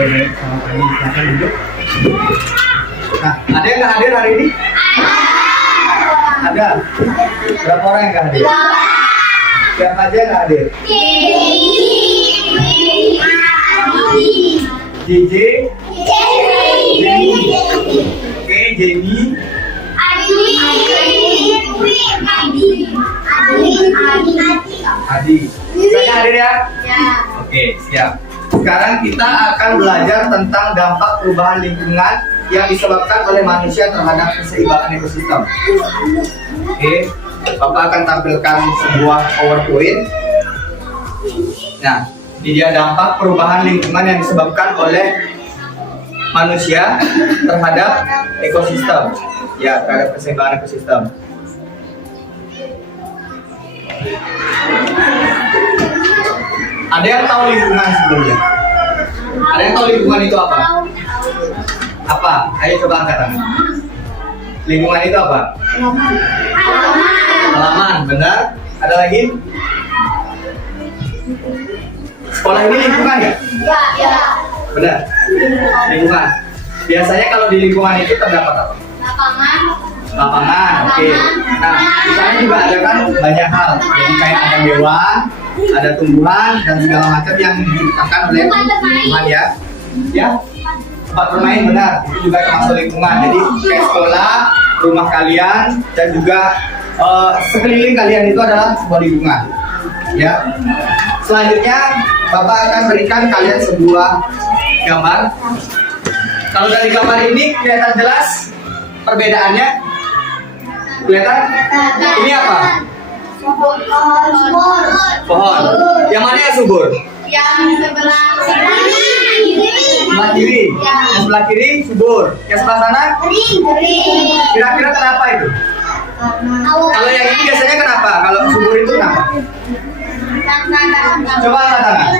baik. Selamat pagi, silakan duduk. Nah, ada yang nggak hadir hari ini? Ada. Berapa orang yang nggak hadir? Siapa aja yang nggak hadir? JJ, oke, Jenny, Adi. Semuanya hadir ya? Oke, siap. Sekarang kita akan belajar tentang dampak perubahan lingkungan yang disebabkan oleh manusia terhadap keseimbangan ekosistem. Oke, Bapak akan tampilkan sebuah PowerPoint. Nah, ini dia dampak perubahan lingkungan yang disebabkan oleh manusia terhadap ekosistem. Ya, terhadap keseimbangan ekosistem. Ada yang tahu lingkungan sebelumnya? Ada yang tahu lingkungan itu apa? Apa? Ayo coba angkat tangan. Lingkungan itu apa? Halaman, benar? Ada lagi? Sekolah ini lingkungan ya? Ya. Benar? Lingkungan. Biasanya kalau di lingkungan itu terdapat apa? Lapangan, oke. Nah, di sana juga ada kan banyak hal. Jadi kayak ada hewan, ada tumbuhan dan segala macam yang diciptakan oleh Tuhan ya. Ya, tempat bermain benar. Itu juga termasuk lingkungan. Jadi kayak sekolah, rumah kalian dan juga sekeliling kalian itu adalah sebuah lingkungan. Ya. Selanjutnya, Bapak akan berikan kalian sebuah gambar. Kalau dari gambar ini kelihatan jelas perbedaannya. Kelihatan? Ini apa? Pohon. Yang mana yang subur? Yang sebelah Sebelah kiri. Yang sebelah kiri subur. Yang sebelah sana? Kira-kira kenapa itu? Kalau yang ini biasanya kenapa? Kalau subur itu kenapa? Coba angkat tangan.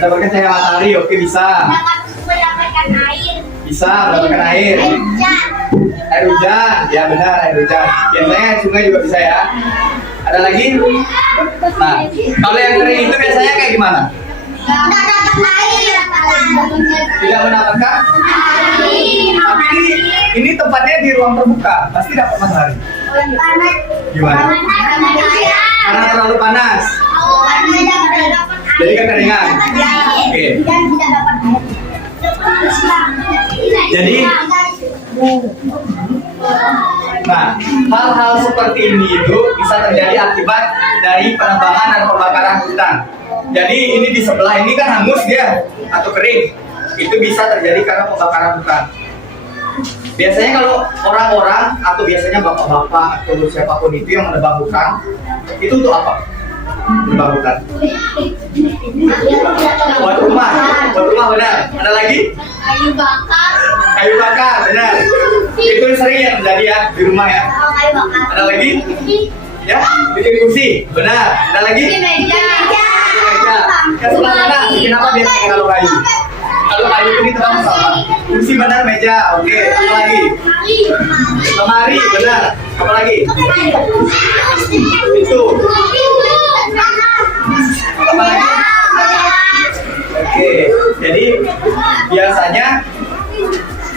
Mendapatkan cahaya matahari, oke bisa. Bisa mendapatkan air. Air hujan, ya benar air hujan. Biasanya sungai juga bisa ya. Ada lagi? Nah, kalau yang kering itu biasanya kayak gimana? Tidak mendapatkan? Tapi ini tempatnya di ruang terbuka, pasti dapat matahari. Gimana? Karena terlalu panas. Jadi kekeringan. Oke. Jadi, nah, hal-hal seperti ini itu bisa terjadi akibat dari penebangan dan pembakaran hutan. Jadi ini di sebelah ini kan hangus dia atau kering. Itu bisa terjadi karena pembakaran hutan. Biasanya kalau orang-orang atau biasanya bapak-bapak atau siapapun itu yang menebang hutan, itu untuk apa? Menebang hutan. Buat rumah benar. Ada lagi? Kayu bakar, benar. Itu sering yang terjadi ya di rumah ya. Ada lagi? Ya, bikin kursi, benar. Ada lagi? Meja. Yang sebelah sana, kenapa biasanya kalau kayu? Kalau kayu ini terang sama. Kursi benar, meja, oke. Apa lagi? Lemari, benar. Apa lagi? Itu. Apa lagi? Oke, jadi biasanya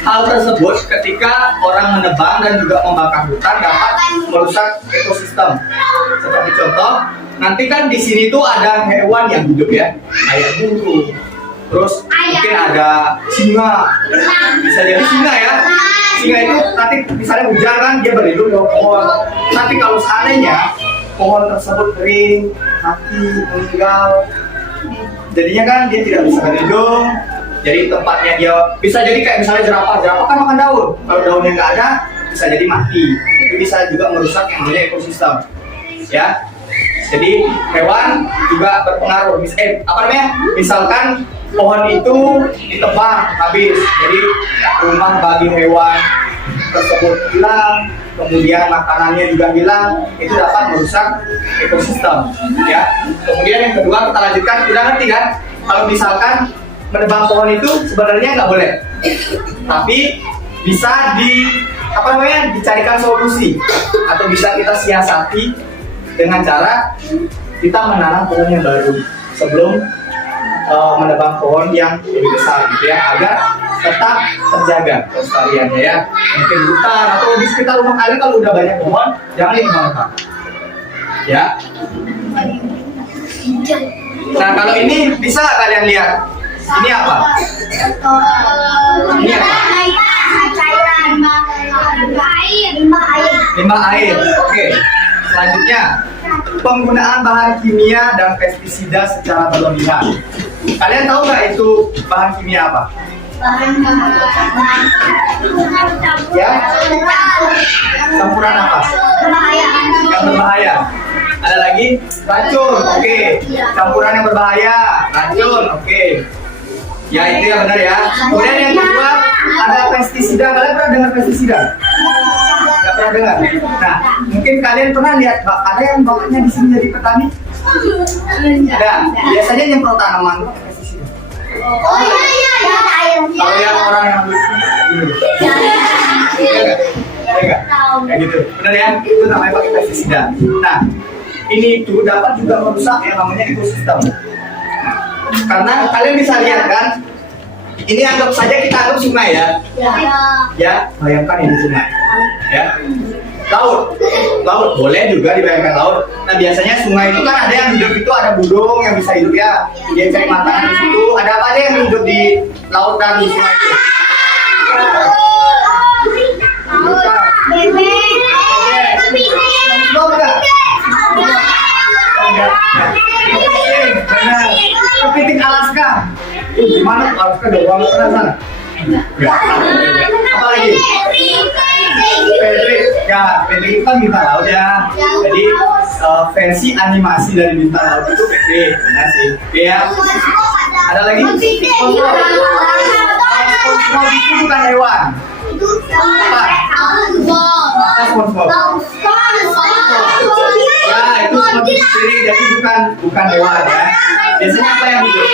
hal tersebut ketika orang menebang dan juga membakar hutan dapat merusak ekosistem. Seperti contoh, nanti kan di sini tuh ada hewan yang hidup ya, kayak burung. Terus mungkin ada singa, bisa jadi singa ya. Singa itu nanti misalnya hujan kan dia berlindung di pohon. Tapi kalau seandainya pohon tersebut kering, mati, meninggal, jadinya kan dia tidak bisa berlindung. Jadi tempatnya dia bisa jadi kayak misalnya jerapah kan makan daun. Kalau daunnya nggak ada, bisa jadi mati. Itu bisa juga merusak yang namanya ekosistem. Ya. Jadi hewan juga berpengaruh. Misalkan pohon itu ditebang habis, jadi rumah bagi hewan tersebut hilang, kemudian makanannya juga hilang, itu dapat merusak ekosistem. Ya. Kemudian yang kedua kita lanjutkan, udah ngerti kan? Kalau misalkan menebang pohon itu sebenarnya nggak boleh, tapi bisa dicarikan solusi atau bisa kita siasati dengan cara kita menanam pohon yang baru. sebelum menebang pohon yang lebih besar gitu ya, agar tetap terjaga kelestariannya ya. Mungkin hutan atau di sekitar rumah kalian kalau udah banyak pohon jangan ditebang ya. Nah kalau ini bisa kalian lihat, ini apa? Ini apa? Limbah air. Oke. Selanjutnya, penggunaan bahan kimia dan pestisida secara berlebihan. Kalian tahu nggak itu bahan kimia apa? Ya? Campuran apa? Yang berbahaya. Ada lagi racun. Oke. Campuran yang berbahaya, racun. Oke. Ya itu yang benar ya. Kemudian yang kedua ada pestisida. Kalian pernah dengar pestisida? Nggak pernah dengar. Nah, mungkin kalian pernah lihat ada yang bapaknya di sini jadi petani? Ada. Biasanya nyemprot tanaman tuh pakai pestisida. Oh iya. Kalau yang orang yang enggak? Kayak gitu. Benar ya? Itu namanya pakai pestisida. Nah, ini itu dapat juga merusak yang namanya ekosistem. Karena kalian bisa lihat kan, ini anggap saja kita anggap sungai ya. Ya, bayangkan ini sungai. Ya. Laut boleh juga dibayangkan laut. Nah biasanya sungai itu kan ada yang hidup itu, ada burung yang bisa hidup ya, dia cari makanan di situ. Ada apa aja yang hidup di laut dan di sungai itu? Kepiting Alaska. Gimana Alaska doang pernah sana? Apa lagi? Patrick, ya Patrick itu kan bintang laut ya. Jadi versi animasi dari bintang laut itu Patrick, benar sih. Ya. Ada lagi? SpongeBob itu bukan hewan. Apa? SpongeBob. Ya itu seperti sendiri, jadi bukan hewan ya. Biasanya apa yang hidup?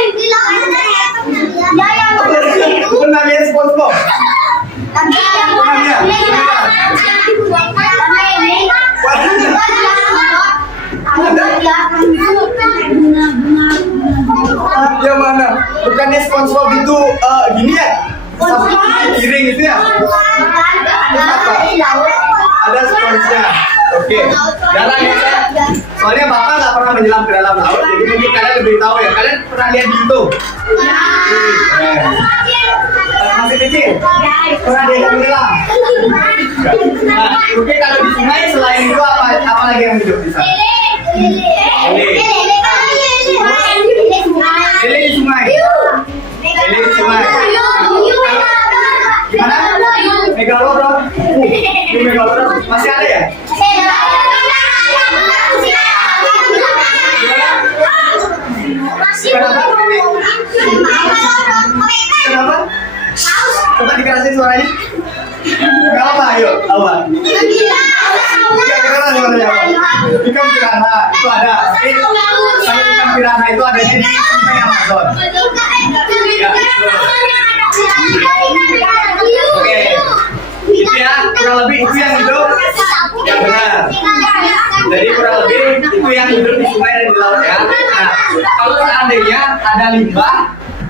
Pernah lihat SpongeBob? Yang mana? Bukannya SpongeBob itu gini ya? Piring itu ya? Ada sponsnya. Oke. Jarang ya saya. Soalnya bapak nggak pernah menyelam ke dalam laut, jadi mungkin kalian lebih tahu ya. Kalian pernah lihat di YouTube? Masih kecil? Pernah diajak menyelam? Nah, mungkin kalau di sungai selain itu apa lagi yang hidup di sana? Lele di sungai. Lele di sungai. Gimana? Megalodon. Megalodon masih ada ya? Kenapa? Coba dikasih suaranya. Enggak apa, ayo, apa? Ikan suaranya. Ikan piranha itu ada. Tapi kalau ikan piranha itu ada di sungai Amazon. Ya, oke. Itu ya, kurang lebih itu yang hidup. Ya benar. Jadi kurang lebih itu yang hidup di sungai dan di laut ya. Nah, kalau seandainya ada limbah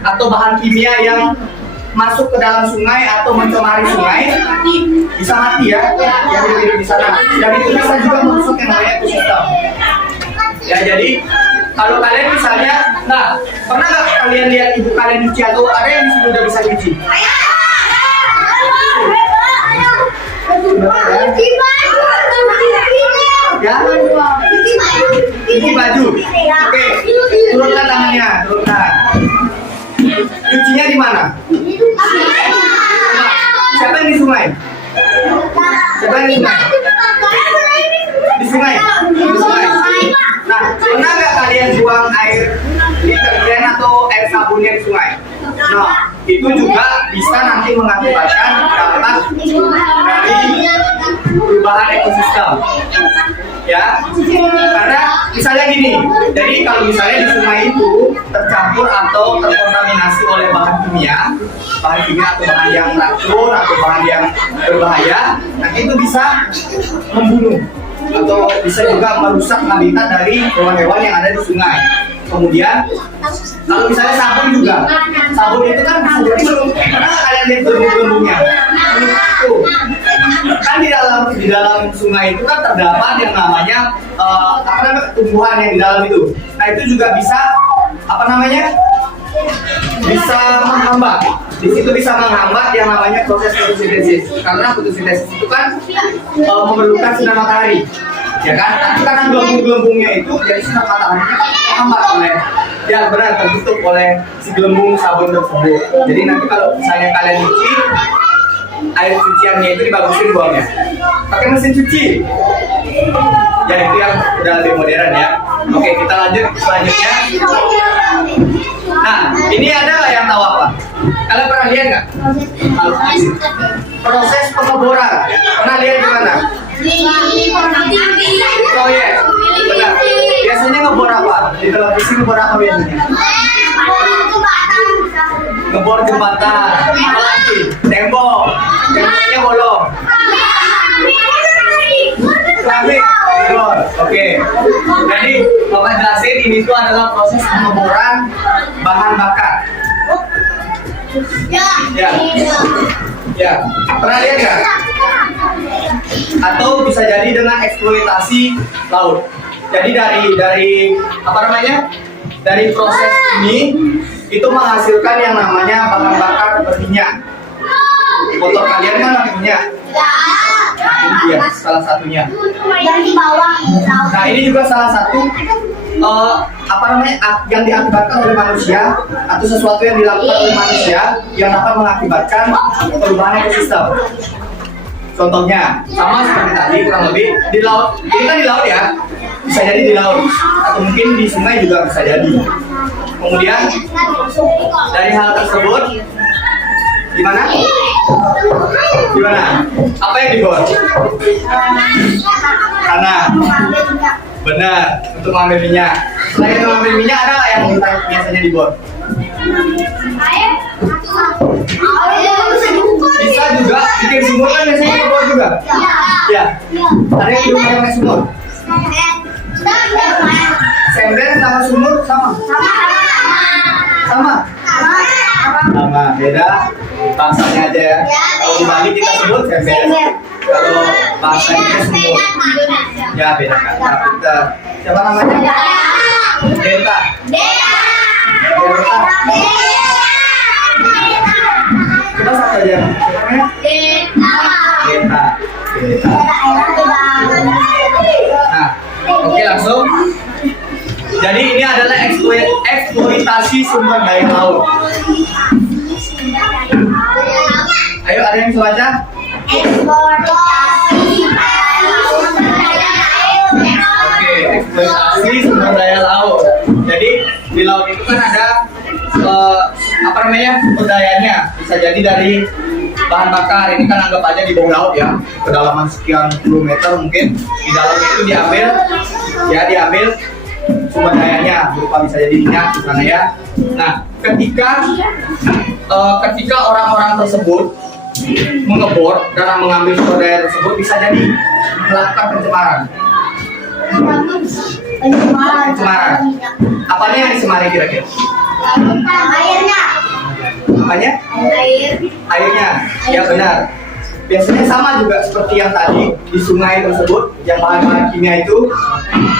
atau bahan kimia yang masuk ke dalam sungai atau mencemari sungai, bisa mati ya yang hidup di sana. Dan itu bisa juga merusak yang namanya ekosistem. Ya jadi kalau kalian misalnya, nah pernah nggak kalian lihat ibu kalian nyuci atau ada yang sudah bisa nyuci? Ya, ini baju. Oke, turunkan tangannya, turunkan. Cucinya di mana? Siapa yang di sungai? Siapa yang di sungai? Di sungai. Di sungai. Nah, pernah nggak kalian buang air deterjen atau air sabunnya di sungai? Nah, itu juga bisa nanti mengakibatkan dampak dari perubahan ekosistem. Ya, karena misalnya gini, jadi kalau misalnya di sungai itu tercampur atau terkontaminasi oleh bahan kimia atau bahan yang racun atau bahan yang berbahaya, nah itu bisa membunuh atau bisa juga merusak habitat dari hewan-hewan yang ada di sungai. Kemudian kalau misalnya sabun juga, sabun itu kan bisa jadi pernah nggak kalian lihat gelembung-gelembungnya? Tuh. Kan di dalam sungai itu kan terdapat yang namanya tumbuhan yang di dalam itu. Nah itu juga bisa bisa menghambat. Di situ bisa menghambat yang namanya proses fotosintesis. Karena fotosintesis itu kan memerlukan sinar matahari, ya kan? Tapi karena gelembung-gelembungnya itu jadi sinar mataharinya menghambat benar tertutup oleh si gelembung sabun tersebut. Jadi nanti kalau misalnya kalian cuci, air cuciannya itu dibagusin buangnya pakai mesin cuci. Ya itu yang udah lebih modern ya. Oke, kita lanjut selanjutnya. Nah, ini ada nggak yang tahu apa? Kalian pernah lihat nggak? Proses pengeboran. Pernah lihat di mana? Oh ya, benar. Biasanya ngebor apa? Di televisi ngebor apa biasanya? Ngebor jembatan. Apalagi? Tembok. Temboknya bolong. Keramik. Oke. Jadi Bapak jelasin ini itu adalah proses pengeboran bahan bakar. Ya. Pernah lihat nggak? Atau bisa jadi dengan eksploitasi laut. Jadi dari proses ini itu menghasilkan yang namanya bahan bakar berminyak. Motor kalian kan pakai minyak. Ini dia salah satunya. Nah ini juga salah satu yang diakibatkan oleh manusia atau sesuatu yang dilakukan oleh manusia yang dapat mengakibatkan perubahan ekosistem. Contohnya sama seperti tadi kurang lebih di laut. Ini kan di laut ya, bisa jadi di laut atau mungkin di sungai juga bisa jadi. Kemudian dari hal tersebut gimana? Apa yang dibor? Tanah. Benar, untuk mengambil minyak. Selain mengambil minyak ada nggak yang biasanya dibor? Bisa juga bikin sumur kan biasanya dibor juga. Ya. Ada yang di rumah yang pakai sumur? Sender sama sumur sama? Sama, beda bahasanya aja ya. Kalau di Bali kita sebut sender, kalau bahasa kita sumur. Ya beda kata. Kita siapa namanya? Denta. Coba satu aja. Denta. Nah, oke langsung. Jadi ini adalah eksploitasi sumber daya laut. Ayo ada yang bisa baca? Oke, eksploitasi sumber daya laut. Jadi di laut itu kan ada sumber dayanya. Bisa jadi dari bahan bakar. Ini kan anggap aja di bawah laut ya, kedalaman sekian puluh meter mungkin. Di dalamnya itu diambil sumber dayanya, berupa bisa jadi minyak di sana ya. Nah, ketika orang-orang tersebut mengebor dan mengambil sumber daya tersebut, bisa jadi melakukan pencemaran. Apanya yang disemari kira-kira? Apanya? Airnya. Ya benar. Biasanya sama juga seperti yang tadi di sungai tersebut, yang bahan-bahan kimia itu.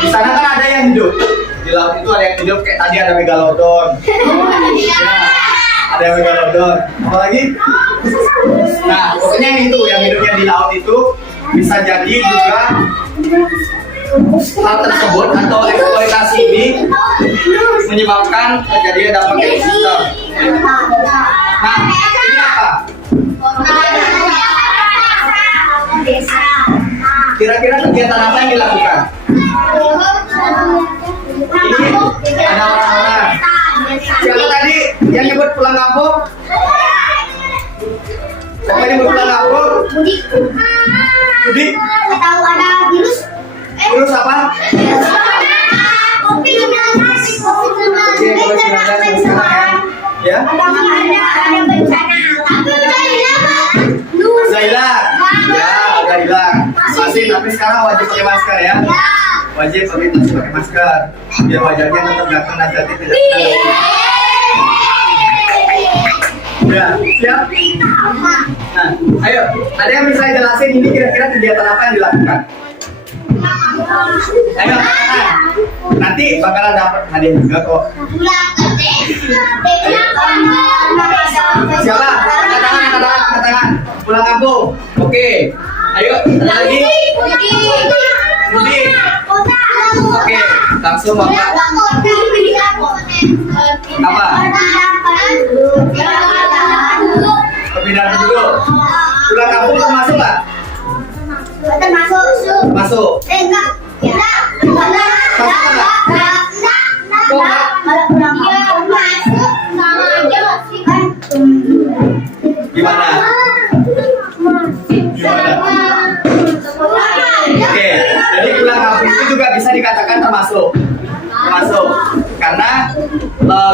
Di sana kan ada yang hidup. Di laut itu ada yang hidup, kayak tadi ada megalodon. Ada yang megalodon. Apalagi? Nah, pokoknya yang hidupnya di laut itu bisa jadi juga hal tersebut atau eksploitasi ini menyebabkan terjadinya dampak ekosistem. Nah, ini apa? Kira-kira kegiatan apa yang dilakukan? Ini ada orang-orang. Siapa tadi yang nyebut pulang kampung? Siapa yang nyebut pulang kampung? Budi. Tahu ada virus? Virus apa? COVID-19. Oke, COVID-19 ya. Ada bencana alam. Sudah hilang. Ya, udah hilang. jelasin, tapi sekarang wajib pakai masker ya. Wajib pakai masker. Biar wajahnya tetap ganteng dan cantik tidak ya, siap? Nah, ayo, ada yang bisa jelasin ini kira-kira kegiatan apa yang dilakukan? Ayo, nanti bakalan dapat hadiah juga kok. Siapa? Angkat tangan. Pulang kampung. Oke. Ayo, ada lagi? Budi. Oke, langsung Bapak. Apa? Perpindahan penduduk. Pulang kampung termasuk nggak? Masuk. Gimana? Oke, jadi pulang kampung itu juga bisa dikatakan termasuk, karena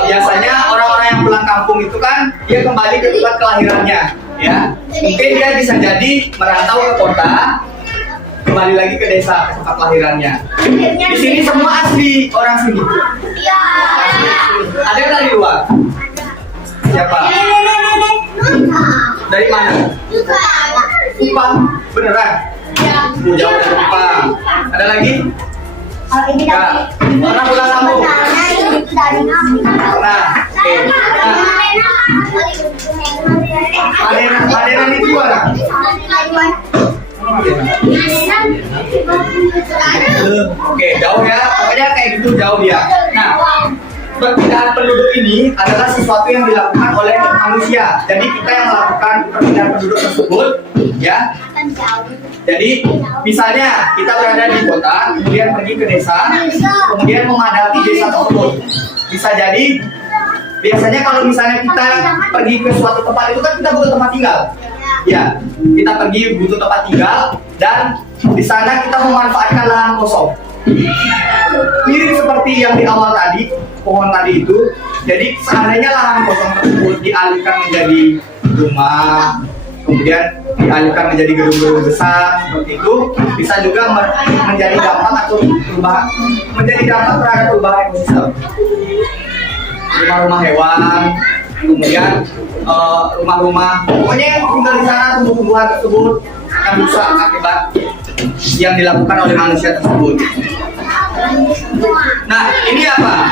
biasanya orang-orang yang pulang kampung itu kan dia kembali ke tempat kelahirannya, ya. Mungkin dia bisa jadi merantau ke kota, kembali lagi ke desa, ke tempat kelahirannya. Di sini semua asli orang sini. Ada yang dari luar? Siapa? Dari mana? Kupang, beneran? Jauh dari Kupang. Ada lagi? Ya, orang pulang kampung. Nah, oke. Padenan itu mana? Oke, jauh ya. Pokoknya kayak gitu jauh dia. Nah, perpindahan penduduk ini adalah sesuatu yang dilakukan oleh manusia. Jadi kita yang melakukan perpindahan penduduk tersebut, ya. Jadi misalnya kita berada di kota, kemudian pergi ke desa, kemudian memadati desa tersebut. Bisa jadi, biasanya kalau misalnya kita pergi ke suatu tempat itu kan kita butuh tempat tinggal. Ya, kita pergi butuh tempat tinggal dan di sana kita memanfaatkan lahan kosong. Mirip seperti yang di awal tadi, pohon tadi itu. Jadi seandainya lahan kosong tersebut dialihkan menjadi rumah, kemudian dialihkan menjadi gedung-gedung besar seperti itu, bisa juga menjadi dampak atau perubahan, menjadi dampak terhadap perubahan ekosistem. Rumah-rumah hewan, kemudian rumah-rumah, pokoknya yang tinggal di sana tumbuh-tumbuhan tersebut akan rusak akibat yang dilakukan oleh manusia tersebut. Nah, ini apa?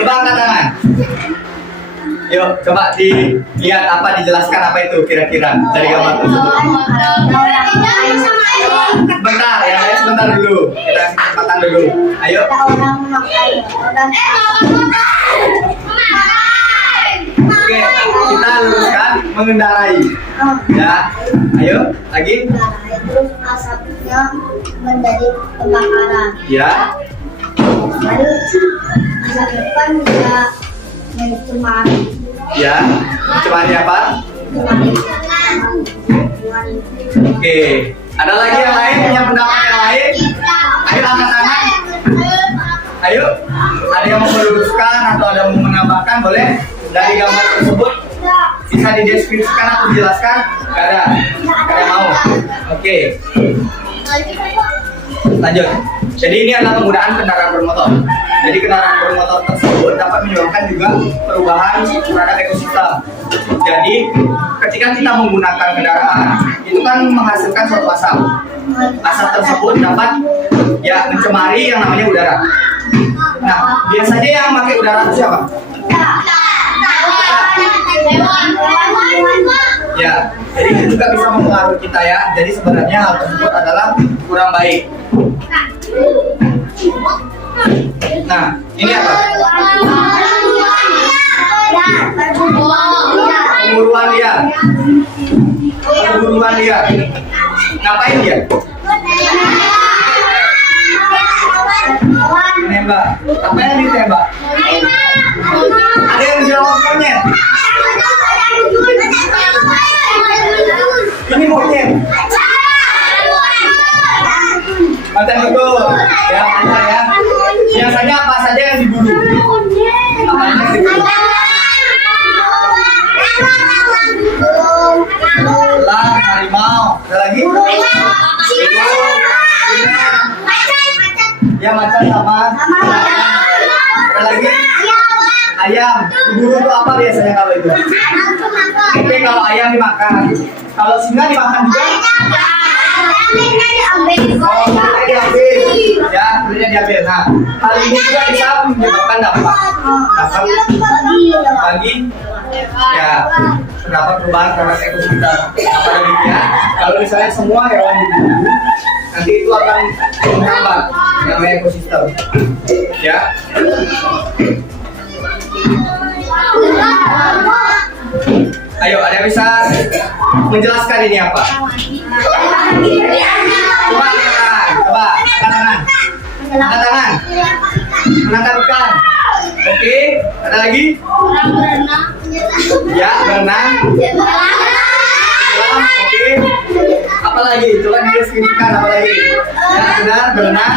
Coba angkat tangan. Yuk, coba dilihat apa, dijelaskan apa itu kira-kira dari gambar tersebut. Bentar ya, sebentar dulu. Kita kasih kesempatan dulu. Ayo. Oke, kita luruskan mengendarai. Ya, ayo lagi. Terus asapnya menjadi kebakaran. Ya. Lalu asap depan bisa mencemari. Ya, mencemari apa? Oke, ada lagi yang lain punya pendapat yang lain? Ayo angkat tangan. Ayo, ada yang mau meluruskan atau ada yang mau menambahkan, boleh? Dari gambar tersebut bisa dideskripsikan atau dijelaskan? Gak ada, gak ada mau. Oke, lanjut. Jadi ini adalah penggunaan kendaraan bermotor. Jadi kendaraan bermotor tersebut dapat menyebabkan juga perubahan terhadap ekosistem. Jadi ketika kita menggunakan kendaraan, itu kan menghasilkan suatu asap. Asap tersebut dapat ya mencemari yang namanya udara. Nah, biasanya yang memakai udara itu siapa? Ya, jadi itu juga bisa mempengaruhi kita ya. Jadi sebenarnya hal tersebut adalah kurang baik. Nah, ini apa? Pemburuan liar. Pemburuan liar. Ngapain dia? Nembak. Apa yang ditembak? Ada yang jawab monyet. Ini monyet. Macam itu. Ya, ya. Biasanya apa saja yang diburu? Apa yang diburu? Ada lagi? Ya macan sama. Ada lagi? Ayam. Buru itu apa biasanya kalau itu? Oke, kalau ayam dimakan. Kalau singa dimakan juga? Oh, kulitnya diambil. Ya, kulitnya diambil. Nah, hal ini juga bisa menyebabkan dampak. Bagi ya terdapat perubahan terhadap ekosistem. Apa demikian? Kalau misalnya semua hewan diburu, nanti itu akan menghambat yang namanya ekosistem. Ya. Ayo, ada yang bisa menjelaskan ini apa? Coba, angkat tangan. Angkat tangan. Menangkap ikan. Oke, ada lagi? Ya, berenang. Oke. Apa lagi? Coba dideskripsikan apa lagi? Ya, benar, berenang.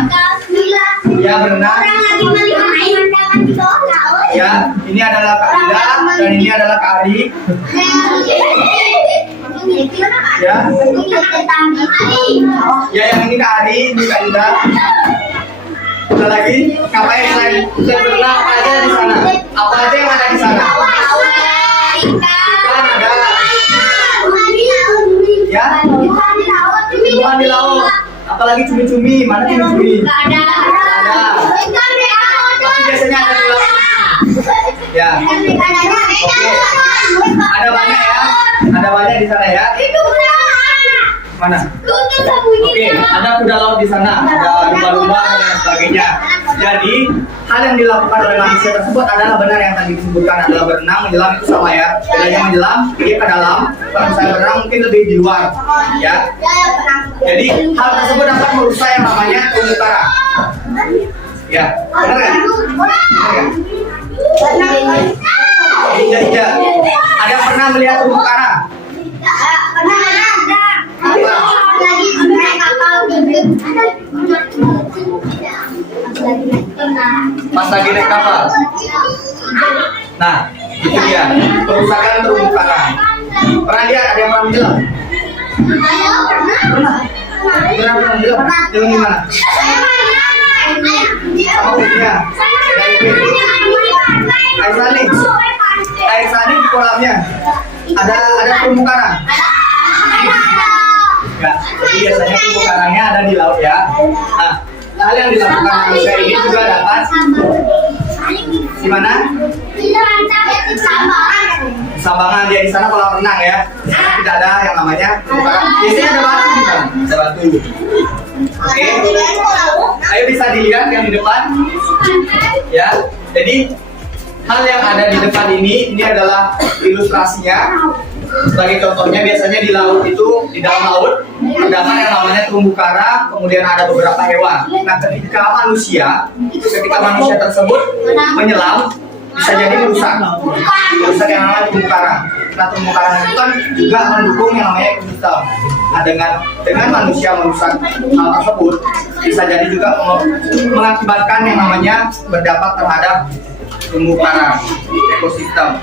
Ya, berenang. Ya, ini adalah Kak Ida dan ini adalah Kak Ari. Ya. Ya, yang ini Kak Ari, ini Kak Ida. Ada lagi? Ngapain selain berenang? Apa aja di sana? Apa aja yang ada di sana? Ikan ada. Ya. Tumbuhan di laut. Apalagi cumi-cumi. Mana cumi-cumi? Ada. Tapi biasanya ada di laut. Ya. Oke. Ada banyak ya. Ada banyak di sana ya. Mana? Oke, ada kuda laut di sana, ada lumba-lumba dan lain sebagainya. Jadi, hal yang dilakukan oleh manusia tersebut adalah benar yang tadi disebutkan adalah berenang, menyelam itu sama ya. Bedanya menyelam, dia ke dalam. Kalau misalnya berenang mungkin lebih di luar, ya. Jadi, hal tersebut dapat merusak yang namanya terumbu karang. Ya, benar kan? Iya. Ada yang pernah melihat terumbu karang? Pas lagi naik kapal. Nah, itu dia kerusakan terumbu karang. Pernah lihat ada yang pernah menyelam? Pernah menyelam? Yang di mana? Oh iya. Air sani di kolamnya. Ada terumbu karang. Enggak, jadi biasanya terumbu karangnya ada di laut ya. Nah, hal yang dilakukan manusia ini juga dapat di mana? Sambangan dia di sana kolam renang ya. Di sana tidak ada yang namanya terumbu karang. Biasanya ada batu di sana, ada batu. Oke. Ayo bisa dilihat yang di depan. Ya. Jadi hal yang ada di depan ini adalah ilustrasinya. Sebagai contohnya biasanya di laut itu, di dalam laut terdapat yang namanya terumbu karang, kemudian ada beberapa hewan. Nah, ketika manusia tersebut menyelam, bisa jadi merusak yang namanya terumbu karang. Nah, terumbu karang itu kan juga mendukung yang namanya ekosistem. Nah, dengan manusia merusak hal tersebut, bisa jadi juga mengakibatkan yang namanya berdampak terhadap terumbu karang, ekosistem.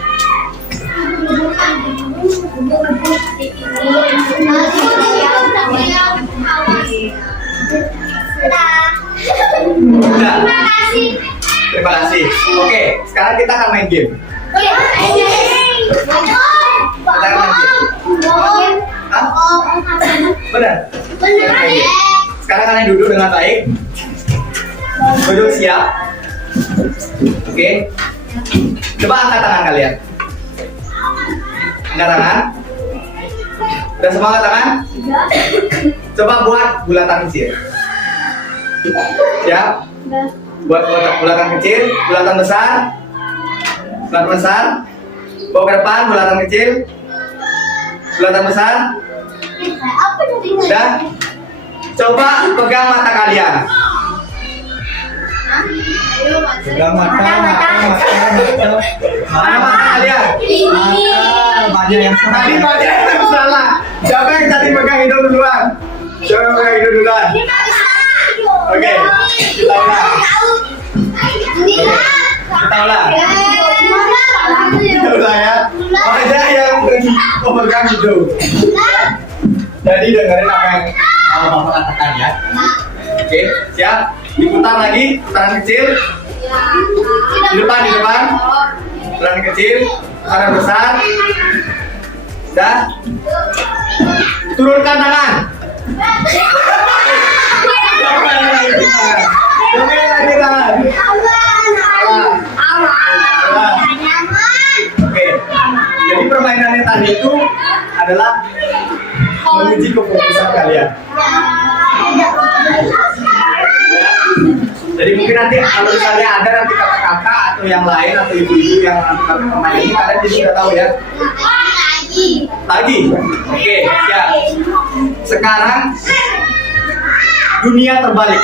Terima kasih. Oke, sekarang kita akan main game. Benar? Sekarang kalian duduk dengan baik. Duduk siap. Oke. Coba angkat tangan kalian. Angkat tangan. Udah semua angkat tangan? Coba buat bulatan kecil. Ya. Buat bulatan kecil, bulatan besar. Bulatan besar. Bawa ke depan, bulatan kecil. Bulatan besar. Udah. Coba pegang mata kalian. Pegang mata. Mana mata kalian? Banyak yang salah. Tadi banyak yang salah. Siapa yang tadi pegang hidung duluan? Siapa yang pegang hidung duluan? Oke, kita ulang. Kita ulang. Kita ulang ya. Ada yang pegang hidung. Jadi dengerin apa yang Bapak katakan ya. Oke, siap. Diputar lagi, putaran kecil. Di depan. Putaran kecil, putaran besar. Sudah. Turunkan tangan. Turunkan lagi tangan. Oke. Jadi permainannya tadi itu adalah menguji kefokusan kalian. Ya. Jadi mungkin nanti kalau misalnya ada nanti kakak-kakak atau yang lain atau ibu-ibu yang nanti permainan ini kalian jadi sudah tahu ya. Lagi. Oke, siap. Sekarang dunia terbalik.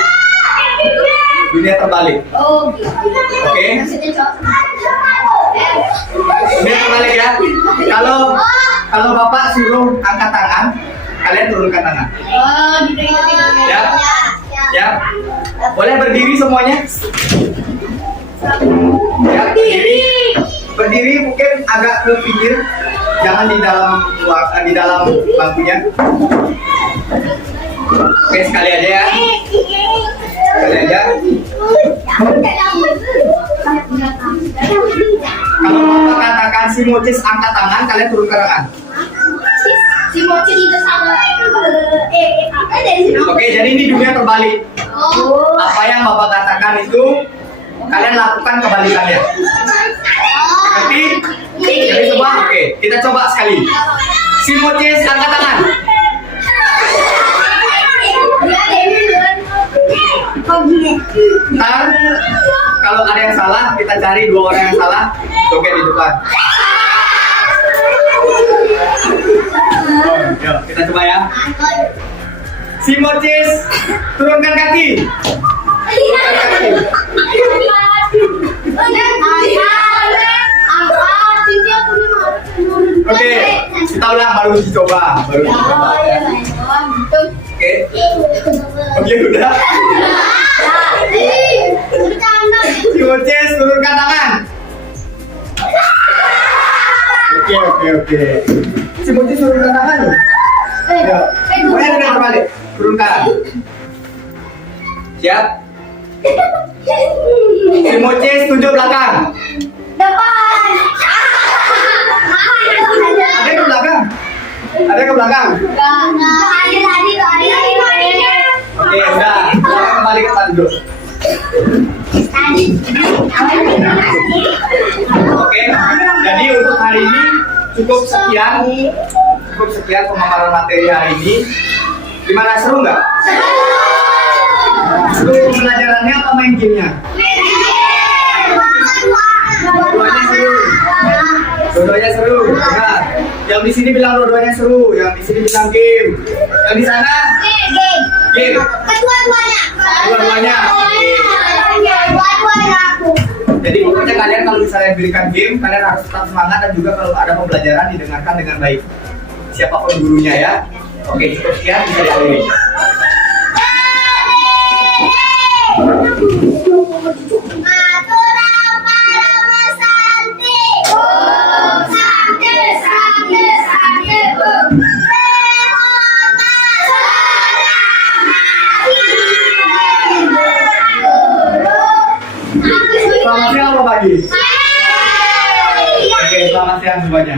Dunia terbalik. Oke. Dunia terbalik ya. Kalau Bapak suruh angkat tangan, kalian turunkan tangan. Ya. Ya. Boleh berdiri semuanya? Ya, berdiri. Berdiri mungkin agak ke pinggir. Jangan di dalam bangkunya. Oke, sekali aja ya. Sekali aja. Kalau Bapak katakan si Mocis angkat tangan, kalian turunkan tangan. Oke, jadi ini dunia terbalik. Apa yang Bapak katakan itu kalian lakukan kebalikannya. Ngerti? Jadi coba, oke, kita coba sekali. Si Mocis angkat tangan. Ntar kalau ada yang salah, kita cari 2 orang yang salah. Oke, di depan. Yuk, kita coba ya. Si Mocis turunkan kaki. Oke, kita ulang baru dicoba. Ya. Oke. Oke, udah. Si Mocis turunkan tangan. Oke. Si Mocis turunkan tangan. Ya. Pokoknya udah terbalik. Turunkan. Siap. Si Mocis tunjuk belakang. Ada ke belakang? Ada ke belakang? Oke, udah. Sekarang kembali ke tanduk. Oke, jadi untuk hari ini cukup sekian pemaparan materi hari ini. Gimana, seru nggak? Seru pembelajarannya apa main gamenya? Dua-duanya seru. Dua-duanya seru. Nah, yang di sini bilang dua-duanya seru, yang di sini bilang game. Yang di sana? Game. Dua-duanya. Jadi pokoknya kalian kalau misalnya diberikan game, kalian harus tetap semangat dan juga kalau ada pembelajaran didengarkan dengan baik. Siapapun gurunya ya. Oke, cukup sekian, bisa diakhiri. Selamat siang apa pagi? Oke, selamat siang semuanya.